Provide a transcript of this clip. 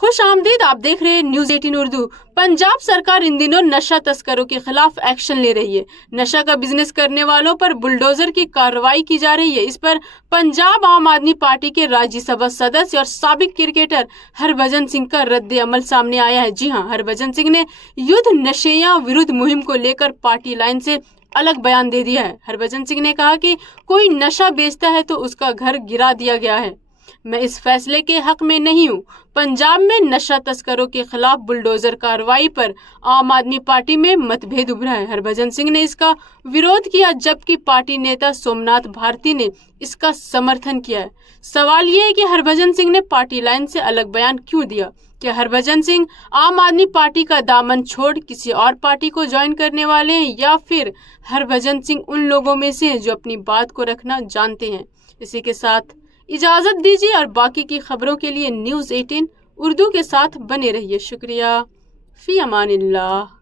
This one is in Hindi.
खुश आमदीद, आप देख रहे हैं न्यूज 18 उर्दू। पंजाब सरकार इन दिनों नशा तस्करों के खिलाफ एक्शन ले रही है। नशा का बिजनेस करने वालों पर बुलडोजर की कार्रवाई की जा रही है। इस पर पंजाब आम आदमी पार्टी के राज्यसभा सदस्य और साबिक क्रिकेटर हरभजन सिंह का रद्द अमल सामने आया है। जी हां, हरभजन सिंह ने युद्ध नशेया विरुद्ध मुहिम को लेकर पार्टी लाइन से अलग बयान दे दिया है। हरभजन सिंह ने कहा कि कोई नशा बेचता है तो उसका घर गिरा दिया गया है। मैं इस फैसले के हक में नहीं हूँ। पंजाब में नशा तस्करों के खिलाफ बुलडोजर कार्रवाई पर आम आदमी पार्टी में मतभेद उभरा है। हरभजन सिंह ने इसका विरोध किया, जबकि पार्टी नेता सोमनाथ भारती ने इसका समर्थन किया है। सवाल ये है कि हरभजन सिंह ने पार्टी लाइन से अलग बयान क्यों दिया? क्या हरभजन सिंह आम आदमी पार्टी का दामन छोड़ किसी और पार्टी को ज्वाइन करने वाले हैं, या फिर हरभजन सिंह उन लोगों में से हैं जो अपनी बात को रखना जानते हैं? इसी के साथ इजाजत दीजिए और बाकी की खबरों के लिए न्यूज़ 18 उर्दू के साथ बने रहिए। शुक्रिया। फी अमानिल्लाह।